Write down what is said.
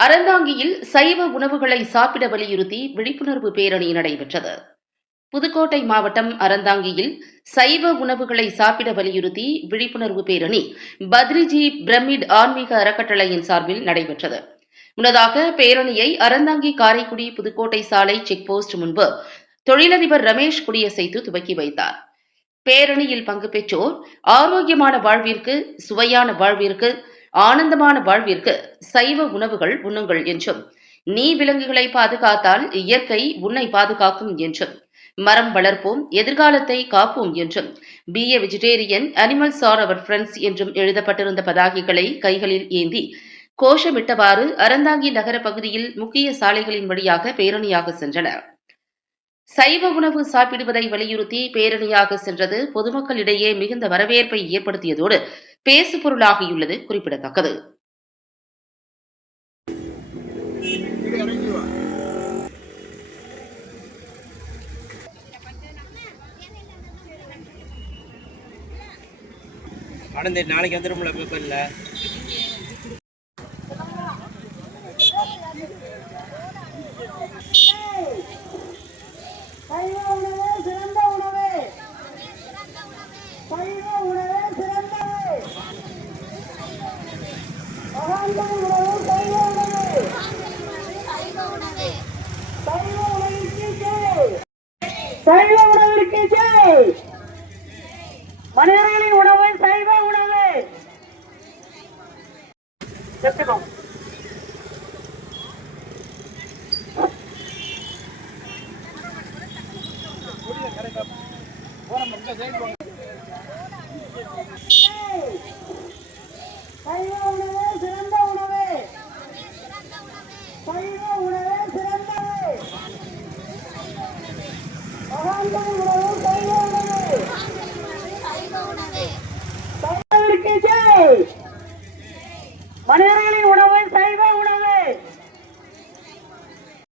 அறந்தாங்கியில் சைவ உணவுகளை சாப்பிட வலியுறுத்தி விழிப்புணர்வு பேரணி நடைபெற்றது. புதுக்கோட்டை மாவட்டம் அறந்தாங்கியில் சைவ உணவுகளை சாப்பிட வலியுறுத்தி விழிப்புணர்வு பேரணி பத்ரிஜி பிரமிட் ஆன்மீக அறக்கட்டளையின் சார்பில் நடைபெற்றது. முன்னதாக பேரணியை அறந்தாங்கி காரைக்குடி புதுக்கோட்டை சாலை செக் போஸ்ட் முன்பு தொழிலதிபர் ரமேஷ் குடியசைத்து துவக்கி வைத்தார். பேரணியில் பங்கு பெற்றோர் ஆரோக்கியமான வாழ்விற்கு சுவையான வாழ்விற்கு ஆனந்தமான வாழ்விற்கு சைவ உணவுகள் உண்ணுங்கள் என்றும் நீ விலங்குகளை பாதுகாத்தால் இயற்கை உன்னை பாதுகாக்கும் என்றும் மரம் வளர்ப்போம் எதிர்காலத்தை காப்போம் என்றும் be a vegetarian animals are our friends என்றும் எழுதப்பட்டிருந்த பதாகைகளை கைகளில் ஏந்தி கோஷமிட்டவாறு அறந்தாங்கி நகர பகுதியில் முக்கிய சாலைகளின் வழியாக பேரணியாக சென்றனர். சைவ உணவு சாப்பிடுவதை வலியுறுத்தி பேரணியாக சென்றது பொதுமக்களிடையே மிகுந்த வரவேற்பை ஏற்படுத்தியதோடு பேசு பொருளாகியுள்ளது குறிப்பிடத்தக்கது நாளைக்கு வந்துடும்ல பேப்பரில் சைவ உணவே சிறந்த உணவே சைவ உணவே சிறந்தது மகான்கள் உணவு சைவ உணவு சைவ உணவிற்கு ஜெய் சைவ உணவிற்கு ஜெய் மனிதர்களின் உணவு சைவ உணவு. செத்துக்கோ சைவ உணவே சிறந்த உணவு. சைவ உணவே சிறந்தது மகான்கள் உணவு சைவ உணவு சைவத்திற்கு ஜெய் மனிதர்களின் உணவு சைவ உணவு